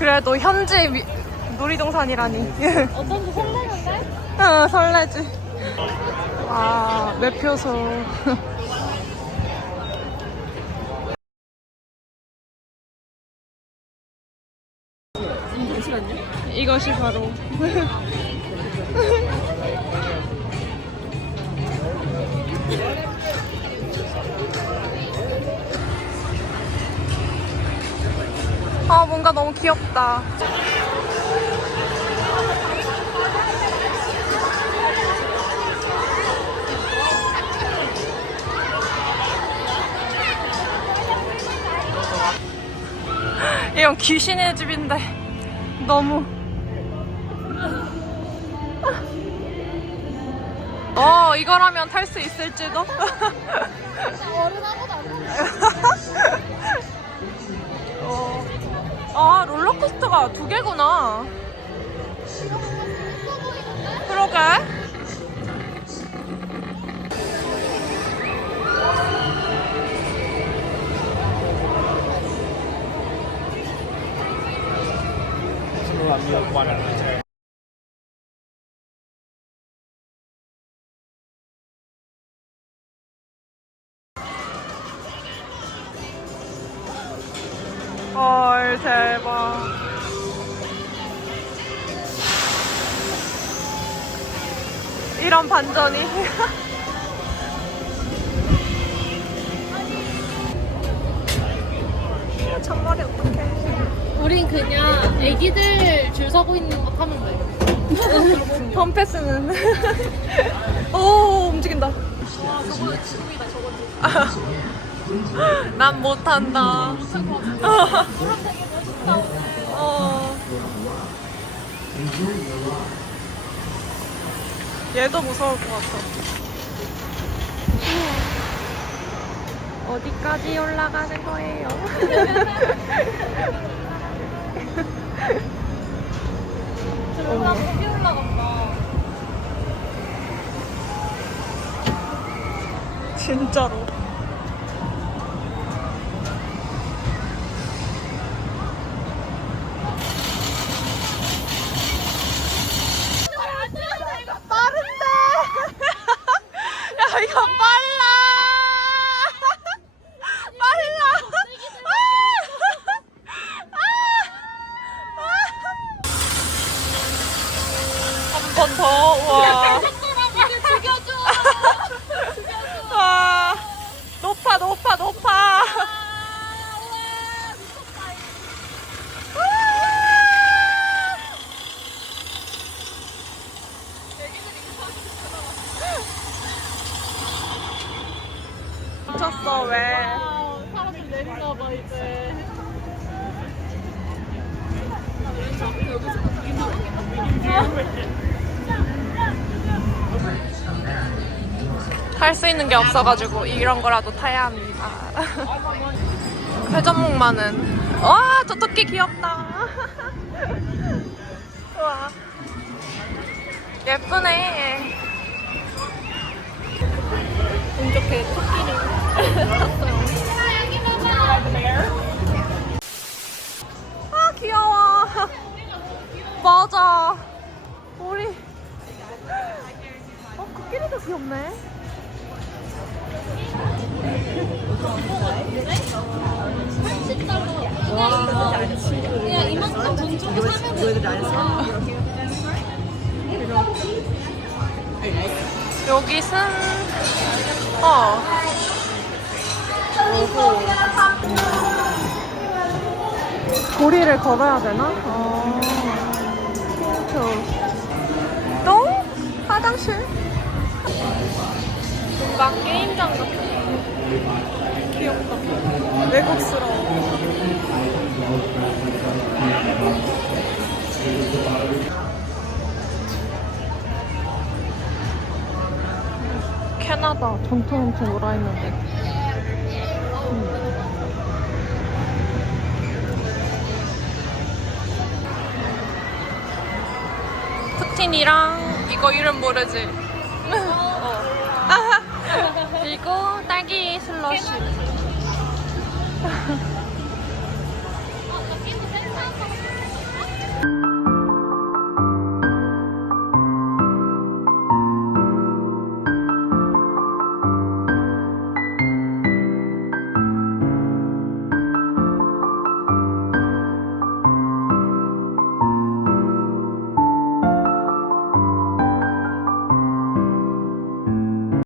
그래도 현지 미- 놀이동산이라니. 어쩐지 설레는데? 아, 설레지. 아, 매표소. 이것이 바로. 귀엽다. 이건 귀신의 집인데 너무 어 이거라면 탈 수 있을지도 아 롤러코스터가 두 개구나. 그러게 헐 대박. 이런 반전이. 첫머리 어떡해. 우린 그냥 애기들 줄 서고 있는 거 타면 돼. 펌패스는. 오 움직인다. 와, 저거는 지금이다, 저건. 난 못한다. 어. 얘도 무서울 것 같아. 어디까지 올라가는 거예요? 올라, 높이 올라간다. 진짜로. 빠른데? 야, 이거 빨라! 빨라! 한 번 더, 와. 죽여줘. 와. 높아, 높아, 높아. 미쳤어, 왜? 와, 사람들 내리나 봐, 이제. 탈 수 있는 게 없어가지고 이런 거라도 타야 합니다. 회전목마는 와, 저 토끼 귀엽다. 와, 예쁘네. 운 좋게 토끼를 탔어요. 아, 귀여워. 맞아. 우리. 어, 코끼리도 귀엽네. 그냥 이만큼 돈 주고 사면 돼. 여기는 어. 오호. 고리를 걸어야 되나? 아. 핑크. 또? 화장실? 뭔가 게임장 같아. 귀엽다. 외국스러워. 캐나다 전통 엄청 놀아 있는데. 푸틴이랑 이거 이름 모르지?